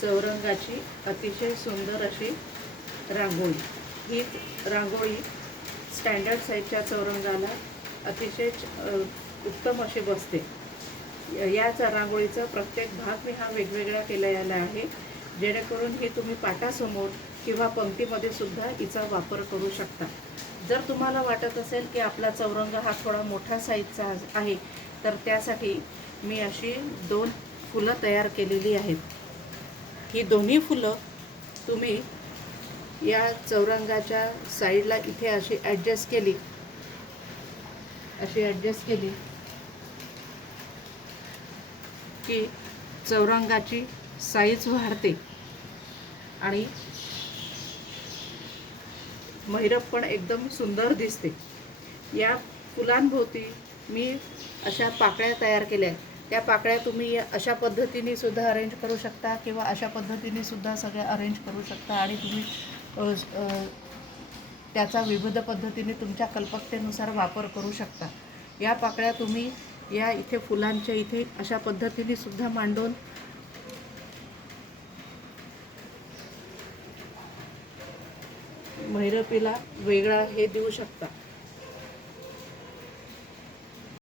चौरंगाची अतिशय सुंदर अशी रांगोळी. ही रांगोळी स्टँडर्ड साईजच्या चौरंगाला अतिशय उत्तम अशी बसते. याच रांगोळीचा प्रत्येक भाग मी हा वेगवेगळा केलेला आहे. जेणेकरून ही तुम्ही पाटासमोर किंवा पंक्तीमध्ये सुद्धा हिचा वापर करू शकता. जर तुम्हाला वाटत असेल की आपला चौरंग हा थोडा मोठा साईजचा आहे तर त्यासाठी मी अशी दोन फुलं तयार केलेली आहेत. ही दोन्ही फुलं तुम्ही या चौरंगाच्या साईडला इथे अशी ॲडजस्ट केली. अशी ॲडजस्ट केली की चौरंगाची साईज वाढते. आणि मैरप पण एकदम सुंदर दिसते. या फुलांभोवती मी अशा पाकळ्या तयार केल्या आहेत. त्या पाकळ्या तुम्ही अशा पद्धतीने सुद्धा अरेंज करू शकता किंवा अशा पद्धतीने सुद्धा सगळ्या अरेंज करू शकता आणि तुम्ही त्याचा विविध पद्धतीने तुमच्या कल्पकतेनुसार वापर करू शकता. या पाकळ्या तुम्ही या इथे फुलांच्या इथे अशा पद्धतीने सुद्धा मांडून मैरपीला वेगळा हे देऊ शकता.